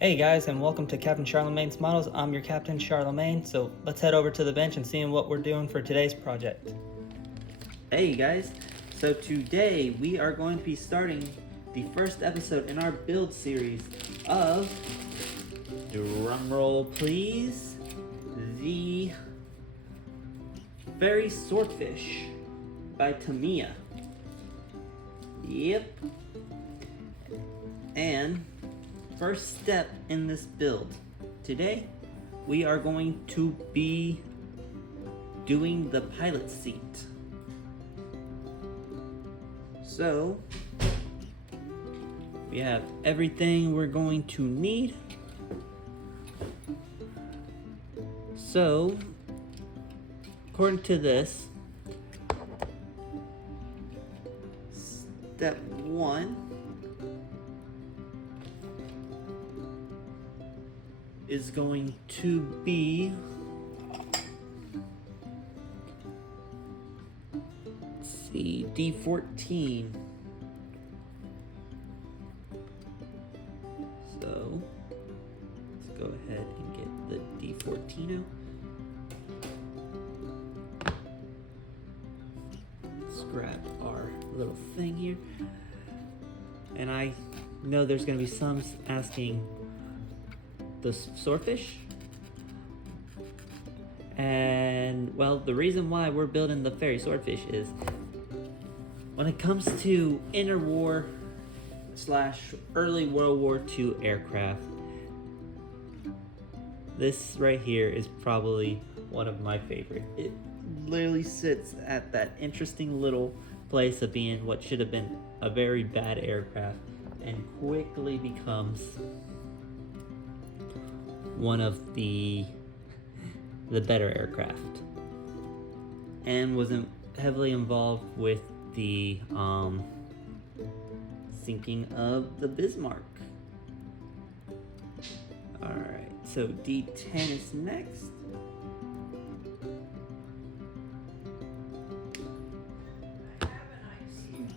Hey guys, and welcome to Captain Charlemagne's Models. I'm your Captain Charlemagne, so let's head over to the bench and see what we're doing for today's project. Hey guys, so today we are going to be starting the first episode in our build series of, drumroll please, the Fairy Swordfish by Tamiya. Yep. And first step in this build. Today, we are going to be doing the pilot seat. So, we have everything we're going to need. So, according to this, step 1 is going to be D14. So let's go ahead and get the D14 out. Let's grab our little thing here. And I know there's going to be some asking the swordfish, and well, the reason why we're building the fairy swordfish is when it comes to interwar / early World War II aircraft, this right here is probably one of my favorite. It literally sits at that interesting little place of being what should have been a very bad aircraft and quickly becomes one of the better aircraft, and was heavily involved with the sinking of the Bismarck. Alright, so D10 is next.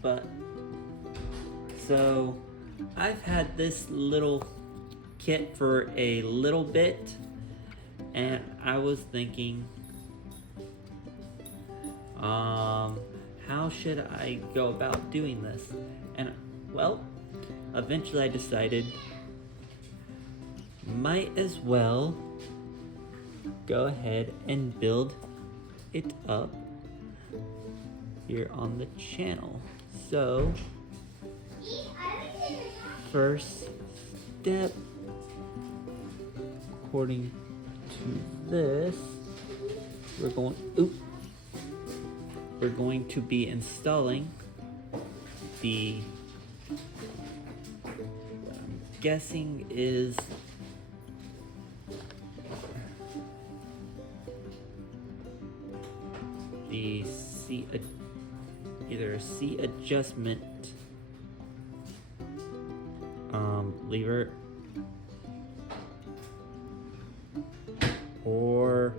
But so I've had this little kit for a little bit, and I was thinking, how should I go about doing this? And well, eventually I decided might as well go ahead and build it up here on the channel. So first step, according to this, we're going to be installing the, what I'm guessing is the either a seat adjustment lever, or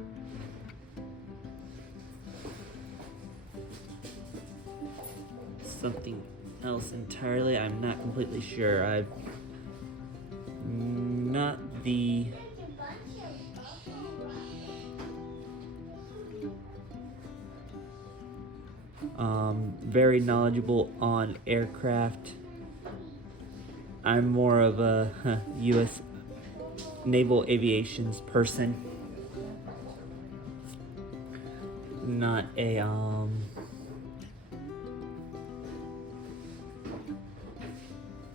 something else entirely. I'm not completely sure. I'm not the very knowledgeable on aircraft. I'm more of a U.S. naval aviation's person, not a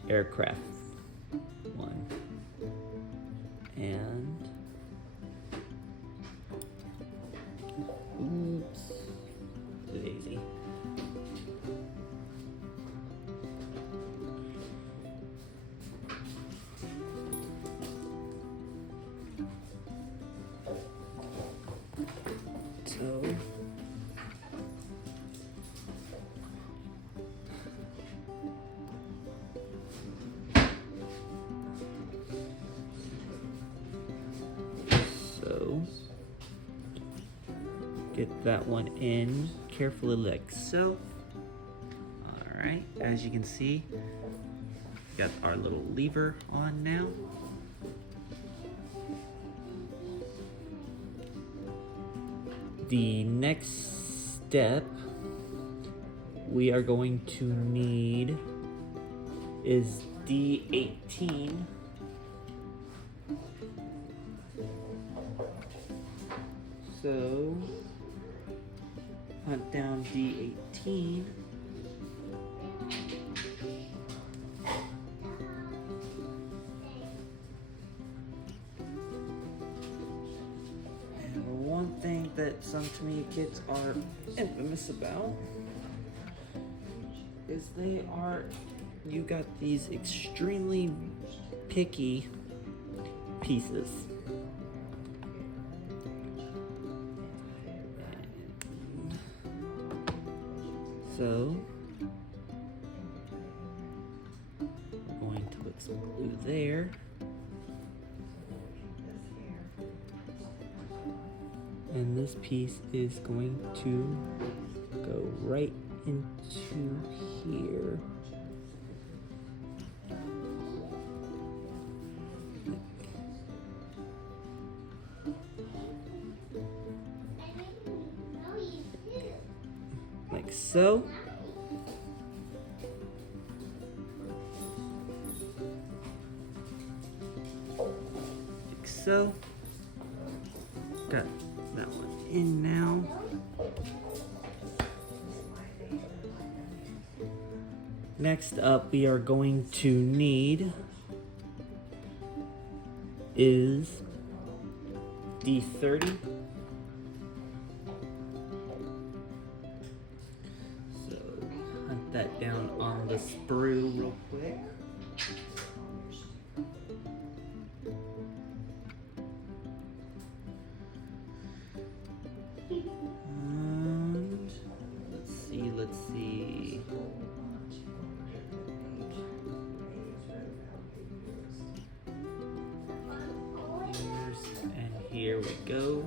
aircraft one. And oops, daisy. So get that one in carefully like so. All Alright, as you can see, we got our little lever on now. The next step we are going to need is D18. So, hunt down D18. And one thing that some Tamiya kids are infamous about is you got these extremely picky pieces. So, we're going to put some glue there. And this piece is going to go right into here. Like so. Like so. Got that one in now. Next up, we are going to need is D30. So hunt that down on the sprue real quick. And let's see. And here we go.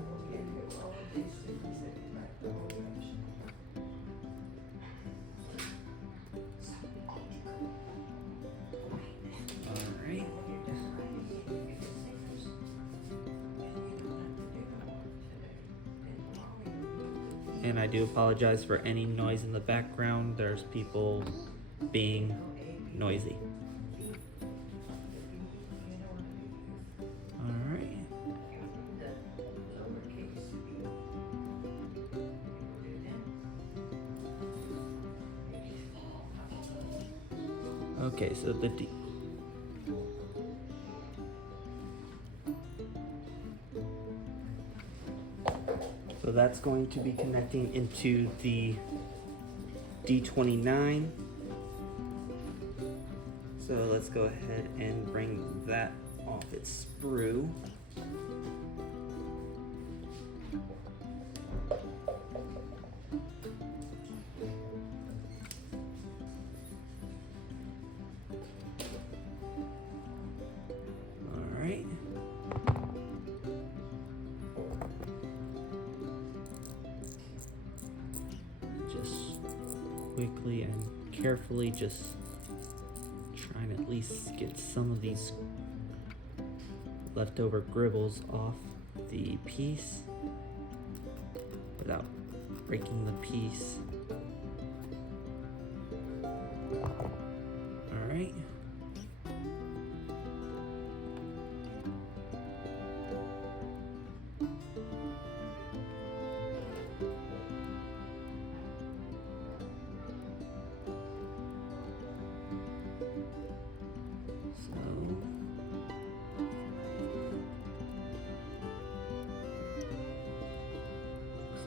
Alright. And I do apologize for any noise in the background. There's people being noisy. Okay, so the D. So that's going to be connecting into the D29. So let's go ahead and bring that off its sprue. Alright. Just quickly and carefully just trying to at least get some of these leftover gribbles off the piece without breaking the piece. Alright.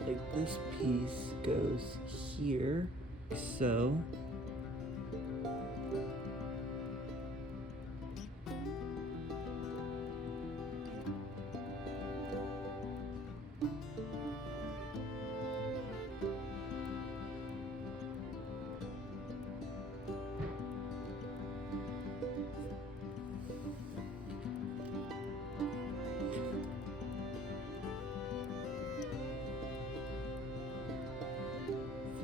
Like this piece goes here, so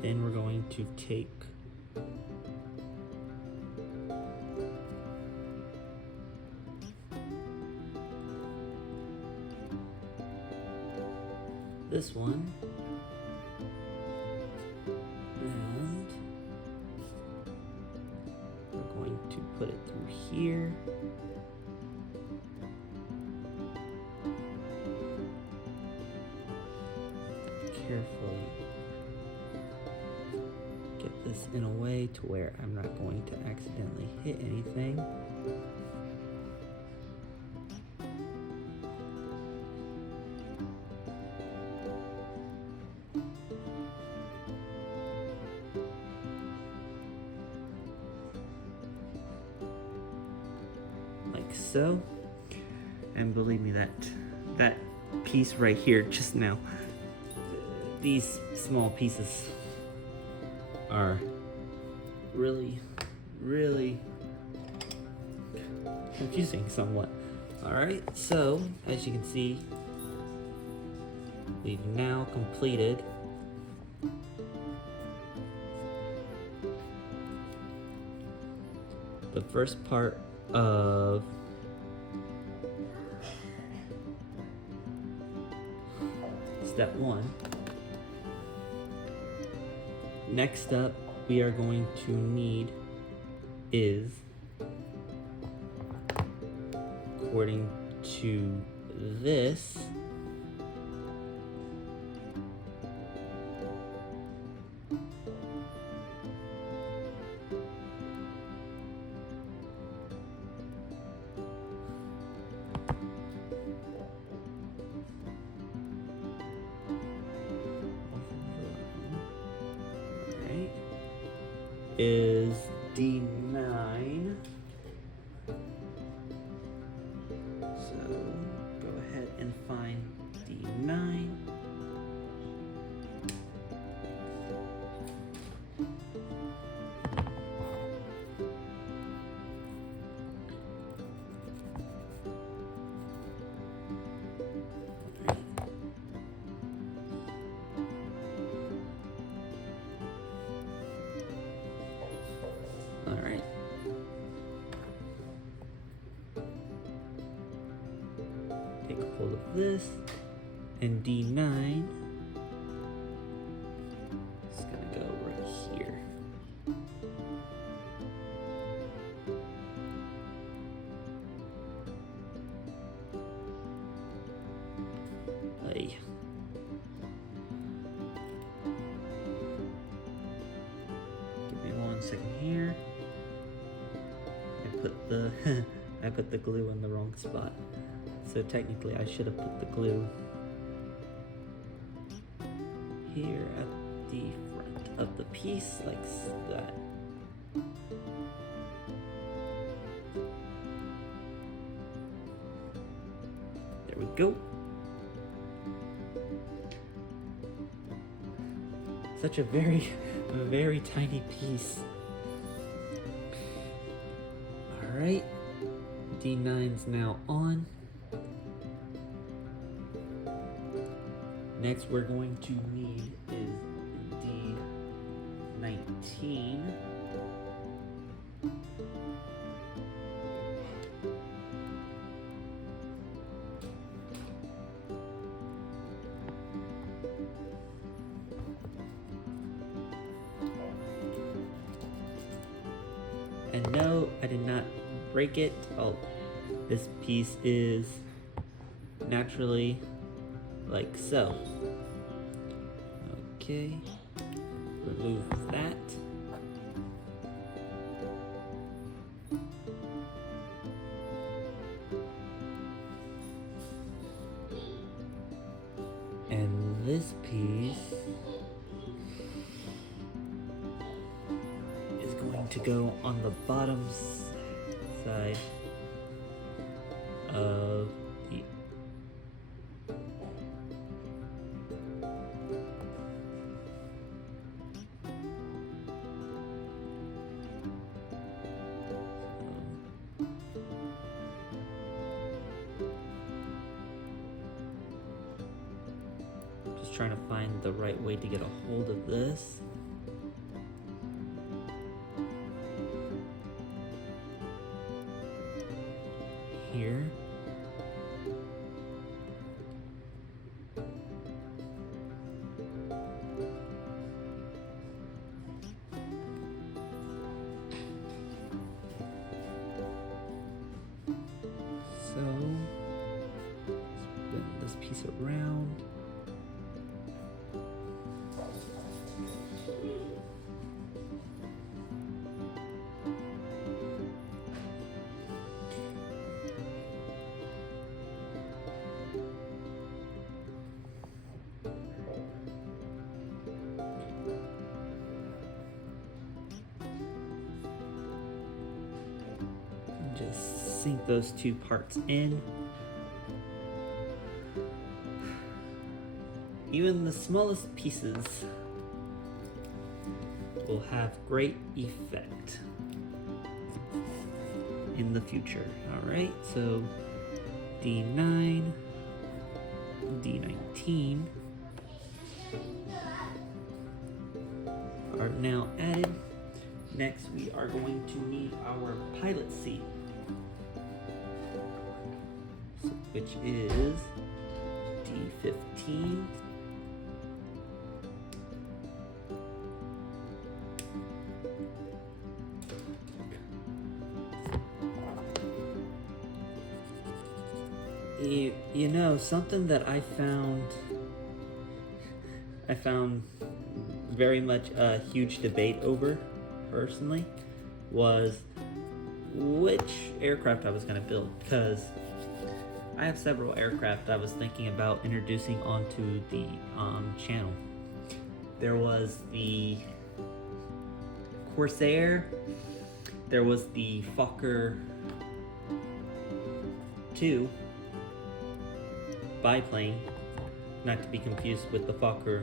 then we're going to take this one. And we're going to put it through here. Carefully get this in a way to where I'm not going to accidentally hit anything. Like so. And believe me, that piece right here just now, these small pieces are really confusing somewhat. Alright, so as you can see, we've now completed the first part of step 1. Next up, we are going to need is, according to this, is D9. So go ahead and find D9. Alright. Take hold of this, and D9 is gonna go right here. Hey. Give me 1 second here. I put the glue in the wrong spot. So technically I should have put the glue here at the front of the piece like that. There we go. Such a very tiny piece. Alright, D9's now on. Next we're going to need is D19. And no, I did not break it. Oh, this piece is naturally like so. Okay, remove that. And this piece is going to go on the bottom side of the just trying to find the right way to get a hold of this. Here. piece around. Just sink those two parts in. Even the smallest pieces will have great effect in the future. Alright, so D9, D19 are now added. Next, we are going to need our pilot seat, which is D15. You know, something that I found very much a huge debate over personally was which aircraft I was going to build, because I have several aircraft I was thinking about introducing onto the channel. There was the Corsair, there was the Fokker-II biplane, not to be confused with the Fokker.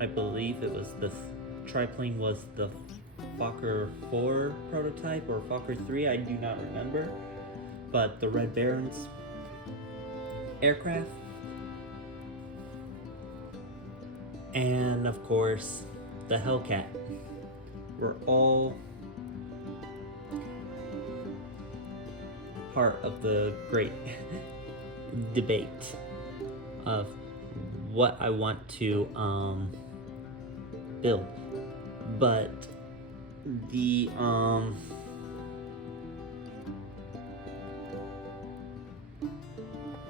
I believe it was the triplane was the Fokker 4 prototype or Fokker 3, I do not remember. But the Red Baron's aircraft, and of course the Hellcat, were all part of the great debate of what I want to build. But the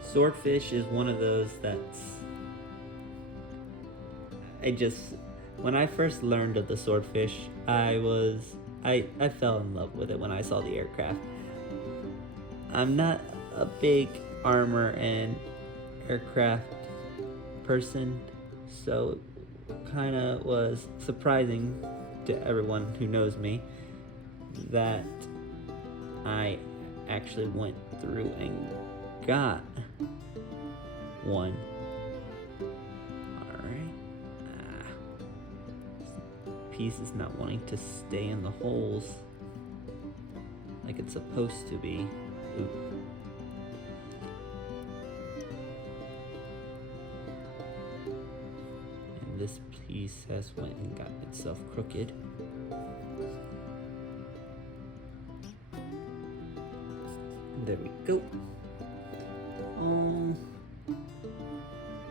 Swordfish is one of those that's when I first learned of the Swordfish, I fell in love with it when I saw the aircraft. I'm not a big armor and aircraft person, so it kind of was surprising to everyone who knows me that I actually went through and got one. Alright. This piece is not wanting to stay in the holes like it's supposed to be. Oop. And this piece has went and got itself crooked. There we go.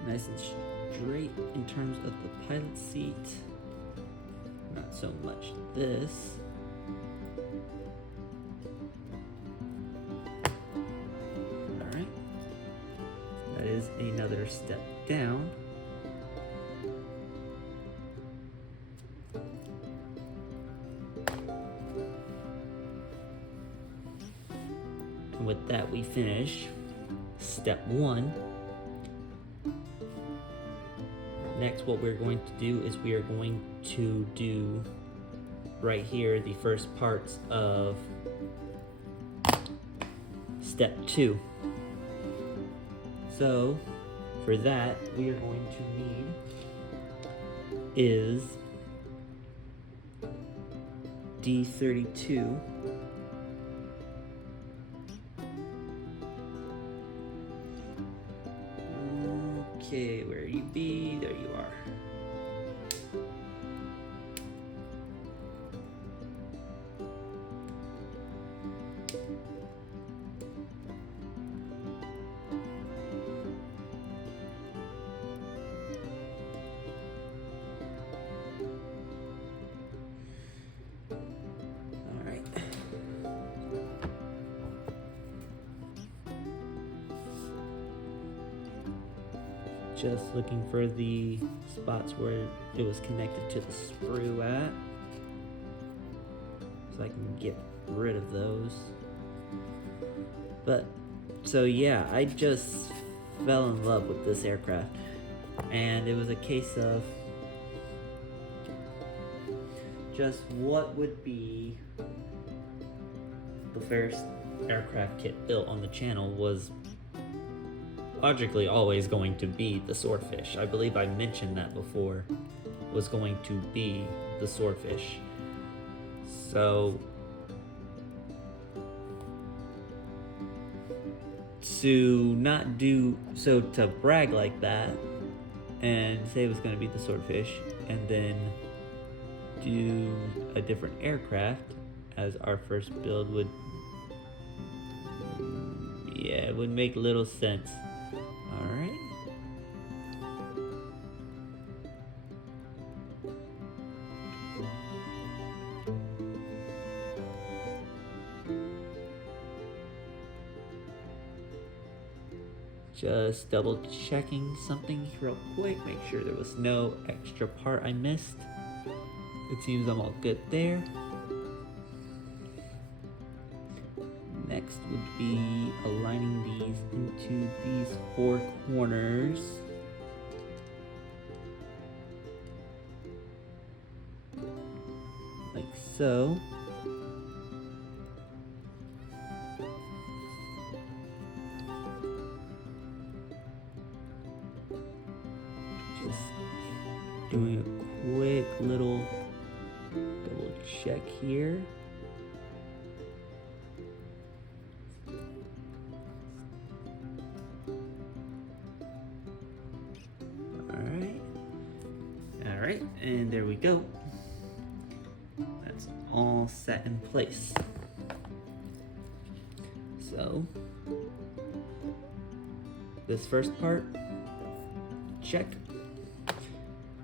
Nice and straight in terms of the pilot seat. Not so much this. Alright. That is another step down. And with that, we finish step 1. Next, what we're going to do is we are going to do right here the first parts of step 2. So for that, we are going to need is D32. Okay, where you be? There you are. All right. Just looking for the spots where it was connected to the sprue at, so I can get rid of those. But, so yeah, I just fell in love with this aircraft, and it was a case of just what would be the first aircraft kit built on the channel was logically always going to be the Swordfish. I believe I mentioned that before, was going to be the Swordfish. So to brag like that and say it was going to be the Swordfish and then do a different aircraft as our first build would, yeah, it would make little sense. All right. Just double checking something real quick, make sure there was no extra part I missed. It seems I'm all good there. Next would be aligning these into these four corners. Like so. Just doing a quick little double check here. Alright, and there we go. That's all set in place. So, this first part, check.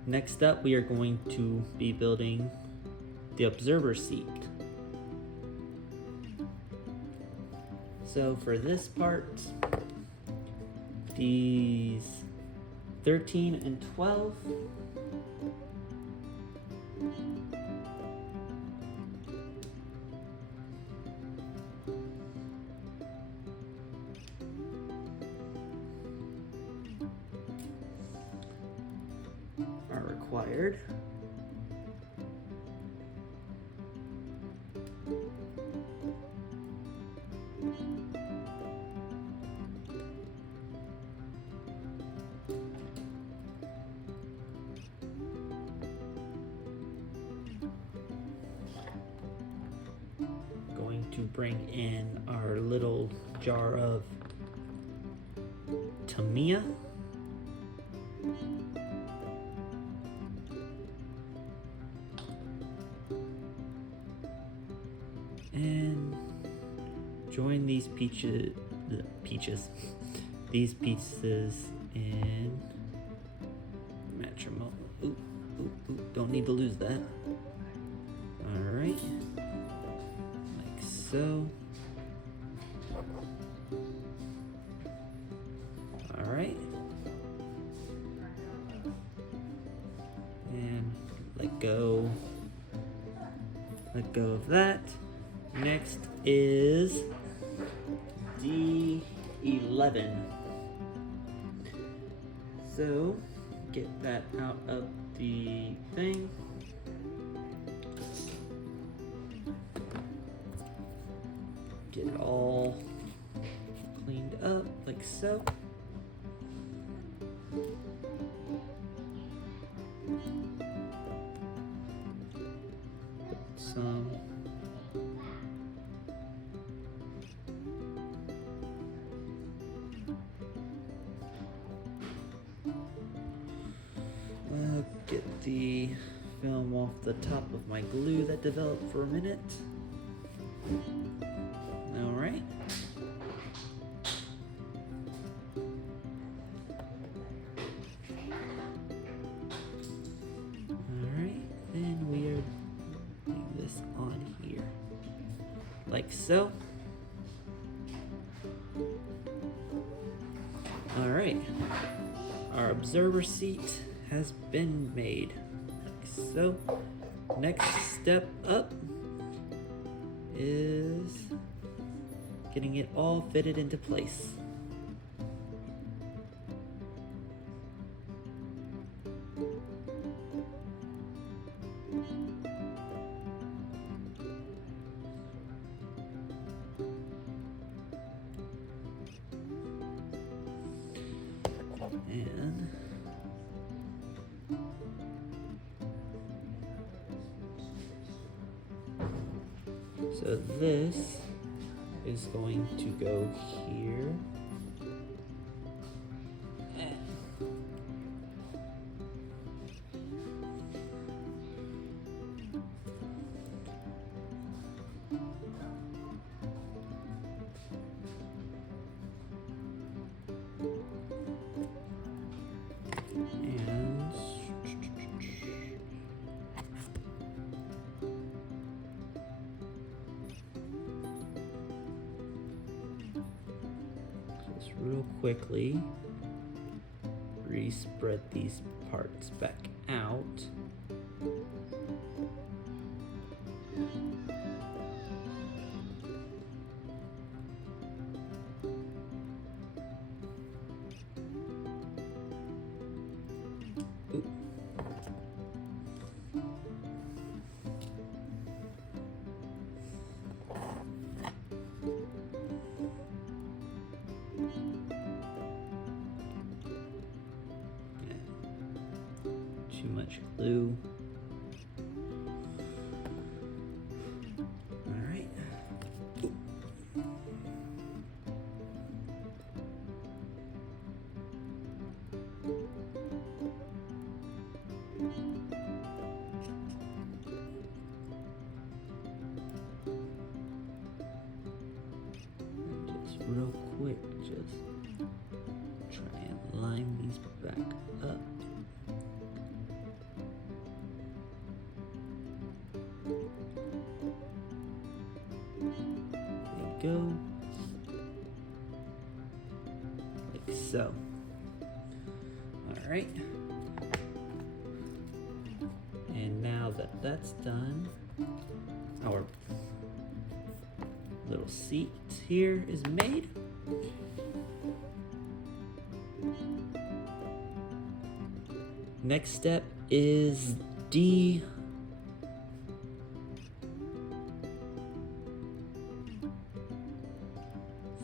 Next up, we are going to be building the observer seat. So for this part, these 13 and 12, are required. Going to bring in our little jar of Tamiya. And join these pieces in matrimony. Ooh, don't need to lose that. All right, like so. All right, and let go of that. Next is D11. So get that out of the thing. Get it all cleaned up like so. Some get the film off the top of my glue that developed for a minute. All right. All right, then we are putting this on here, like so. All right, our observer seat has been made. So, next step up is getting it all fitted into place. And so this is going to go here. Just real quickly re-spread these parts back out. Oop. Too much glue. All right. Just real quick, just try and line these back up. Go like so. All right, and now that that's done, our little seat here is made. Next step is D.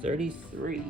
33.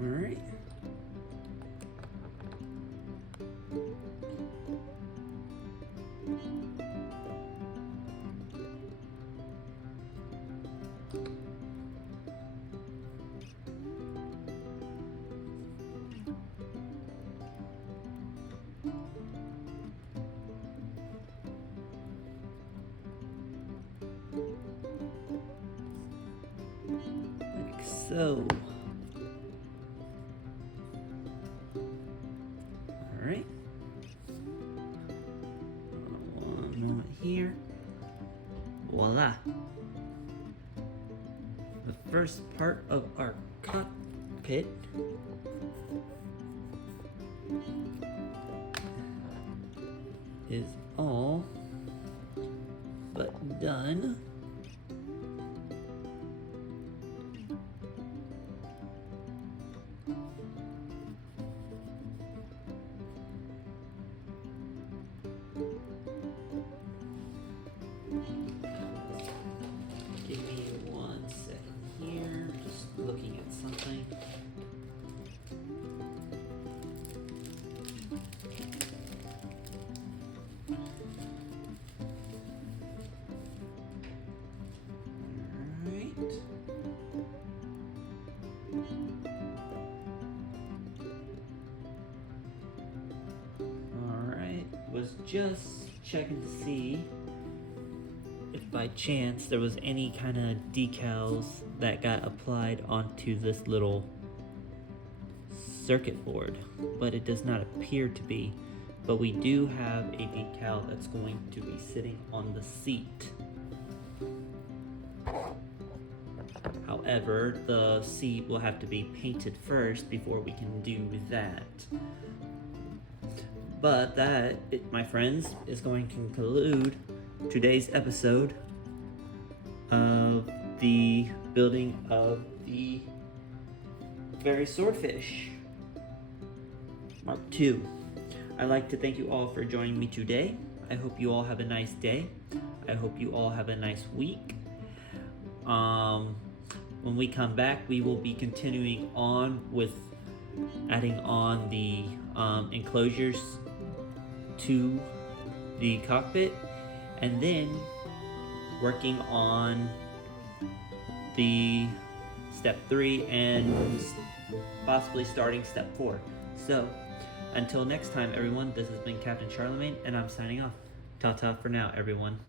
All right. Like so. All right. One moment here. Voila. The first part of our cockpit is all but done. Give me 1 second here, just looking at something. Alright, was just checking to see if by chance there was any kind of decals that got applied onto this little circuit board, but it does not appear to be. But we do have a decal that's going to be sitting on the seat. However, the seat will have to be painted first before we can do that. But that, my friends, is going to conclude today's episode of the building of the very Swordfish Mk.II. I'd like to thank you all for joining me today. I hope you all have a nice day. I hope you all have a nice week. When we come back, we will be continuing on with adding on the enclosures to the cockpit, and then working on the step 3 and possibly starting step 4. So until next time, everyone, this has been Captain Charlemagne, and I'm signing off. Ta-ta for now, everyone.